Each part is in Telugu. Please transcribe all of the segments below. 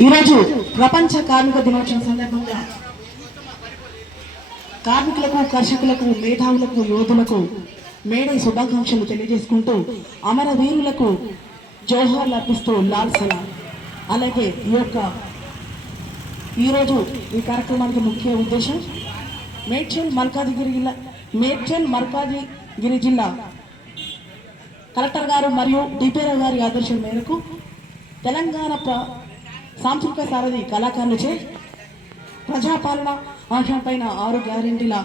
ఈరోజు ప్రపంచ కార్మిక దినోత్సవం సందర్భంగా కార్మికులకు, కర్షకులకు, మేధావులకు, యోధులకు మేడే శుభాకాంక్షలు తెలియజేసుకుంటూ అమరవీరులకు జోహార్లు అర్పిస్తూ లాల్ సలాం. అలాగే ఈరోజు ఈ కార్యక్రమానికి ముఖ్య ఉద్దేశం మేడ్చల్ మల్కాజిగిరి జిల్లా కలెక్టర్ గారు మరియు డిపిఆర్ గారి ఆదేశం మేరకు తెలంగాణ సాంస్కృతిక సారథి కళాకారులచే ప్రజాపాలన అంశంపైన 6 గ్యారెంటీల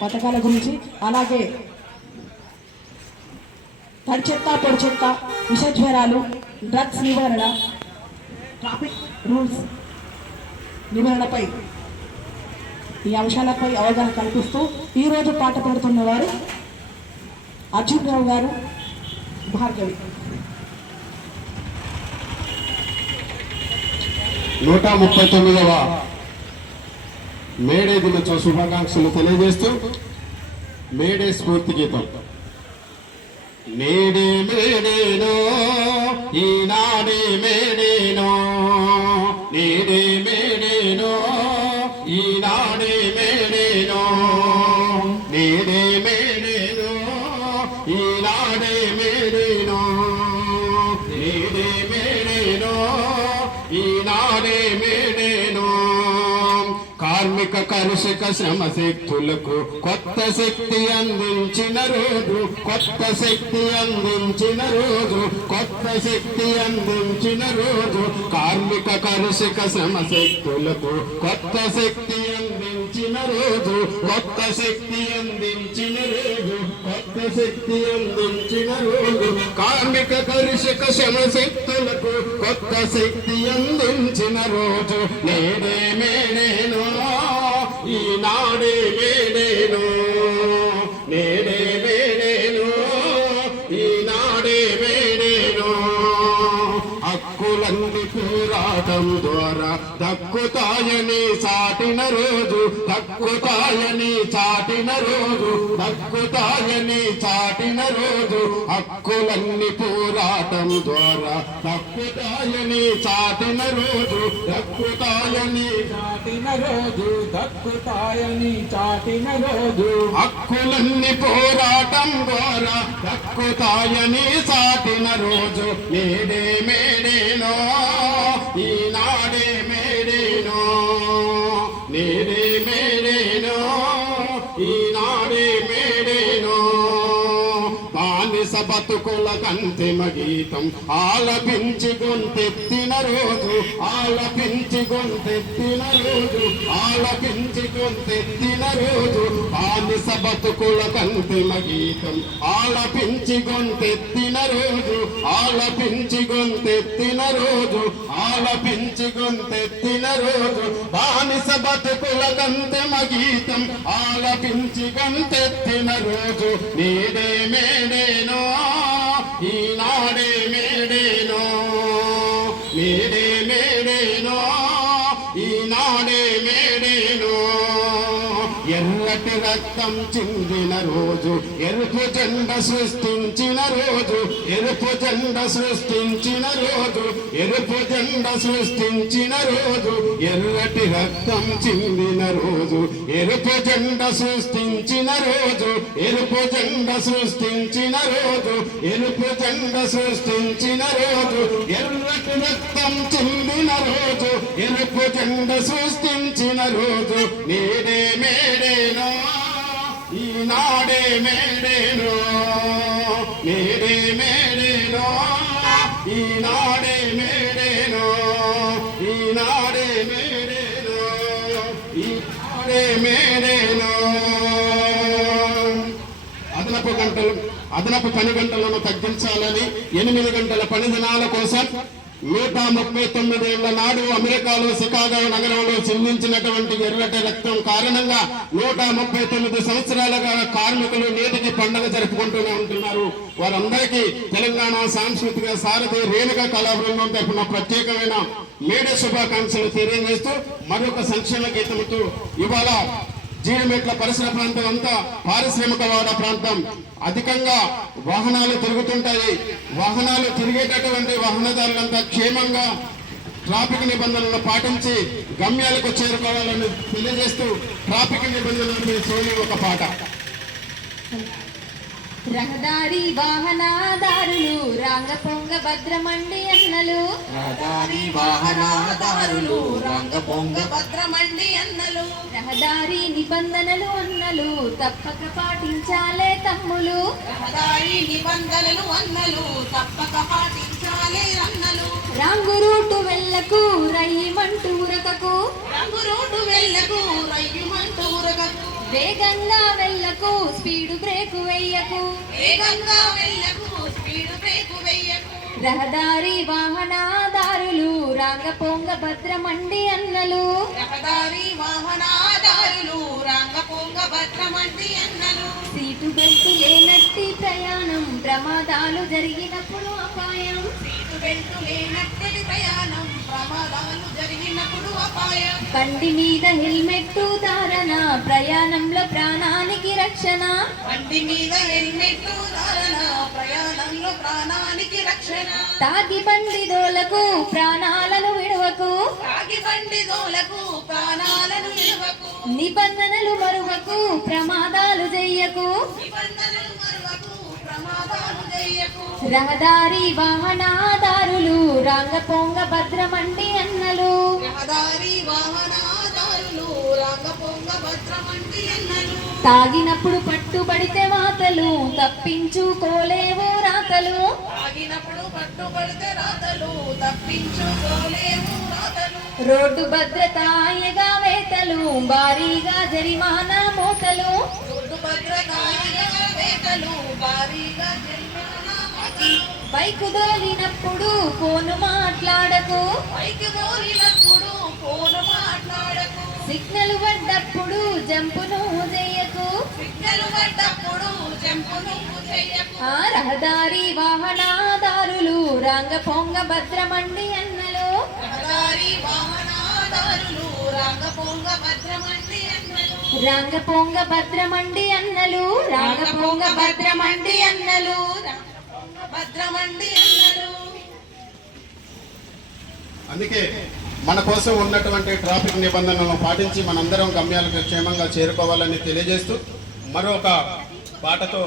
పథకాల గురించి, అలాగే తడి చెత్త, పొడి చెత్త, విషజ్వరాలు, డ్రగ్స్ నివారణ, ట్రాఫిక్ రూల్స్ నివారణపై ఈ అంశాలపై అవగాహన కల్పిస్తూ ఈరోజు పాట పాడుతున్న వారు అర్జున్ రావు గారు, భార్గవి. 139వ మేడే దినోత్సవ శుభాకాంక్షలు తెలియజేస్తూ మేడే స్ఫూర్తి గీతం. మేడే మేడేనో ఈనాడే మేడేనో, నేడే మేడేనో ఈనాడే మేడేనో, నేడే మేడేనో ఈనాడే మేడేనో, నేడే మేడేనో ఈనాడే మేడేనో. కార్మిక కర్షక శ్రమ శక్తులకు కొత్త శక్తి అందించిన రోజు, కొత్త శక్తి అందించిన రోజు, కొత్త శక్తి అందించిన రోజు. కార్మిక కర్షక శ్రమ శక్తులకు కొత్త శక్తి అందించిన రోజు, కొత్త శక్తి అందించిన రోజు, కొత్త శక్తి అందించిన రోజు. కార్మిక కర్షక శ్రమ శక్తులకు కొత్త శక్తి అందించిన రోజు. నేడే మేడేనో ఈనాడే మేడేనో, నేడే మేడేనో ఈనాడే మేడేనో. హక్కులన్నీ పోరాటం ద్వారా దక్కుతాయని చాటిన రోజు, దక్కుతాయని చాటిన రోజు, దక్కుతాయని చాటిన రోజు. హక్కులన్నీ పోరాటం ద్వారా దక్కుతాయని చాటిన రోజు, దక్కుతాయని చాటిన రోజు, దక్కుతాయని చాటిన రోజు. హక్కులన్నీ పోరాటం ద్వారా దక్కుతాయని చాటిన రోజు. నేడే మేడేనో ఈనాడే మేడేనో, నేడే మేడేనో ఈనాడే మేడేనో. బానిస బతుకుల కంతిమ గీతం ఆలపించి గొంతెత్తిన రోజు, ఆలపించి గొంతెత్తిన రోజు, ఆలపించి గొంతెత్తిన రోజు. బానిస బతుకుల కంతిమ గీతం ఆలపించి గొంతెత్తిన రోజు, ఆలపించి గొంతెత్తిన రోజు, ఆలపించి గొంతెత్తిన రోజు. బానిస బతుకుల కంతిమ గీతం ఆలపించి గొంతెత్తిన రోజు. నేడే మేడేనో ఈనాడే మేడేనో, నేడే మేడేనో ఈనాడే మేడేనో. ఎర్రటి రక్తం చిందిన రోజు, ఎరుపు జెండ సృష్టించిన రోజు, ఎరుపు జెండ సృష్టించిన రోజు, ఎరుపు జెండ సృష్టించిన రోజు. ఎర్రటి రక్తం చిందిన రోజు, ఎరుపు జెండ సృష్టించిన రోజు, ఎరుపు జెండ సృష్టించిన రోజు, ఎరుపు జెండ సృష్టించిన రోజు. ఎర్రటి రక్తం చిందిన రోజు, ఎరుపు జెండ సృష్టించిన రోజు. నేడే మేడేనో ఈనాడే మేడేనో, నేడే మేడేనో ఈనాడే మేడేనో, ఈనాడే మేడేనో, ఈనాడే మేడేనో. అదనపు పని గంటలను తగ్గించాలని 8 గంటల పని దినాల కోసం 139 ఏళ్ల నాడు అమెరికాలో షికాగో నగరంలో చిందించినటువంటి ఎర్రటి రక్తం కారణంగా 139 సంవత్సరాలుగా కార్మికులు నేటికి పండుగ జరుపుకుంటూనే ఉంటున్నారు. వారందరికీ తెలంగాణ సాంస్కృతిక సారథి రేణుక కళా బృందం తరపున ప్రత్యేకమైన మేడే శుభాకాంక్షలు తెలియజేస్తూ మరొక సంక్షేమ గీతంతో ఇవాళ జీడిమెట్ల పరిసర ప్రాంతం అంతా పారిశ్రామికవాడ ప్రాంతం. అధికంగా వాహనాలు తిరుగుతుంటాయి. వాహనాలు తిరిగేటటువంటి వాహనదారులంతా క్షేమంగా ట్రాఫిక్ నిబంధనలను పాటించి గమ్యాలకు చేరుకోవాలని తెలియజేస్తూ ట్రాఫిక్ నిబంధనలపై సోని ఒక పాట. రహదారి వాహనదారులు రాంగపొంగ భద్రమండి అన్నలు, రహదారి వాహనదారులు రంగపొంగ భద్రమండి అన్నలు, రహదారి నిబంధనలు అన్నలు తప్పక పాటించాలే తమ్ములు, రహదారి నిబంధనలు అన్నలు తప్పక పాటించాలి అన్నలు, రాంగు రూటు వెళ్ళకు రయ్యమంటూ ఉరకకు, రంగు రోడ్డు వెళ్ళకు రయ్యమంటూ ఉరకకు, వేగంగా వెళ్ళకు స్పీడు బ్రేకు వెయ్యకు, వేగంగా వెళ్ళకు స్పీడు బ్రేకు వెయ్యకు, రహదారి వాహనదారులు రాంగపొంగ భద్రమండి అన్నలు, రహదారి వాహనదారులు రంగపొంగ భద్రమండి అన్నలు, సీటు బెల్ట్ లేనట్టి ప్రయాణం ప్రమాదాలు జరిగినప్పుడు అపాయం, సీటు బెల్ట్ లేనట్టి ప్రయాణం ప్రమాదాలు జరిగినప్పుడు అపాయం, బండి మీద హెల్మెట్ ధారణ ప్రయాణంలో ప్రాణానికి రక్షణ, బండి మీద హెల్మెట్ ధారణ ప్రయాణంలో ప్రాణానికి రక్షణ, తాగి బండి దోలకు ప్రాణాలను విడవకు, తాగి బండి దోలకు ప్రాణాలను విలువకు, నిబంధనలు మరువకు ప్రమాదాలు చెయ్యకు, నిబంధనలు మరువకు ప్రమాదాలు చెయ్యకు, రహదారి వాహనదారులు రాంగపొంగ భద్రమండి అన్నలు, రహదారి వాహనదారులు రంగపొంగ భద్రమండి అన్నలు, తాగినప్పుడు పట్టుబడితే వాతలు తప్పించుకోలేవు రాతలు, తాగినప్పుడు పట్టుబడితే రాతలు తప్పించుకోలేవు రాతలు, రోడ్డు భద్రతాయగా వేతలు భారీగా జరిమానా మోతలు, రోడ్డు భద్రతాయిగా వేతలు భారీగా జరిమానా మోతలు, బైకు దోలినప్పుడు ఫోను మాట్లాడకు, పైకి దోలినప్పుడు ఫోను మాట్లాడకు, సిగ్నల్ పడ్డప్పుడు జంపును చేయకు, సిగ్నల్ పడ్డప్పుడు జంపు నువ్వు చెయ్యకు, ఆ రహదారి వాహనదారులు రాంగపొంగ భద్రమండి అన్నలు, రహదారి వాహనదారులు రంగపొంగ భద్రమండి అన్నలు, రాంగపొంగ భద్రమండి అన్నలు, రాంగపొంగ భద్రమండి అన్నలు. భద్రమండి అన్నలు. అందుకే మన కోసం ఉన్నటువంటి ట్రాఫిక్ నిబంధనలను పాటించి మనందరం గమ్యాలకు క్షేమంగా చేరుకోవాలని తెలియజేస్తూ మరొక పాటతో